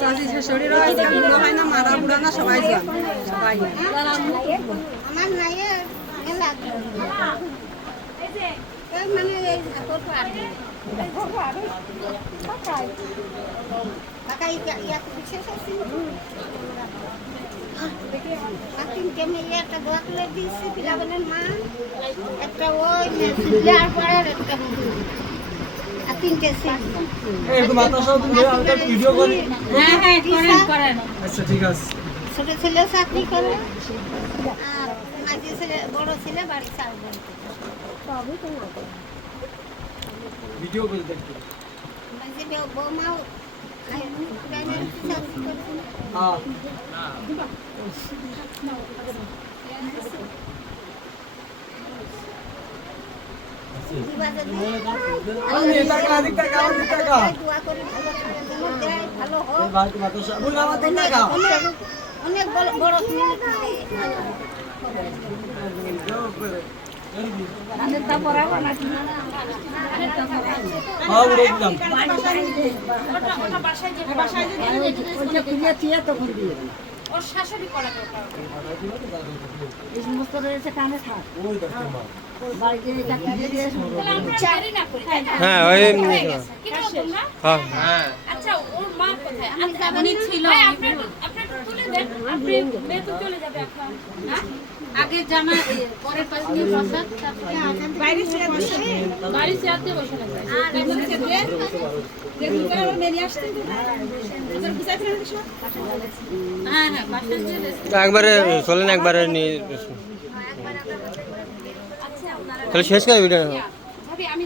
শাশুড়িরা হয় না, মারা বুড়া না, সবাই সবাই আমার নাই মানে তিনটে মেয়ে একটা দোয়া তুলে দিয়েছি পিলাবেলের মা একটা ওই আর পরের একটা আর তিনটে ছোট ছেলে চাকরি করে আর মাঝে ছেলে বড় ছেলে বাড়ি চাউল সবই তো না ভিডিও করে দেখতে মাঝে বৌমাও অনেক বড় এই সমস্ত রয়েছে কানে থাক হ্যাঁ ওই আচ্ছা ওর মা কোথায়? উনি ছিল তুলে দেন, আপনি মেয়ে তো চলে যাবে এখন। আগে জামা পরের পাশে নিয়ে বসা, বাইরে চেয়ার বসে বাইরে চেয়ার দিয়ে বসে না যায়। আর এমন চেয়ার দিয়ে দেখুন করে আমরা মেনে আসতে ওদের বুঝাই ফেলেন কিছু। হ্যাঁ হ্যাঁ বাসা দিয়ে একবারে চলেন একবারে নিয়ে আচ্ছা আপনারা তাহলে শেষ করে ভিডিও ভাবি আমি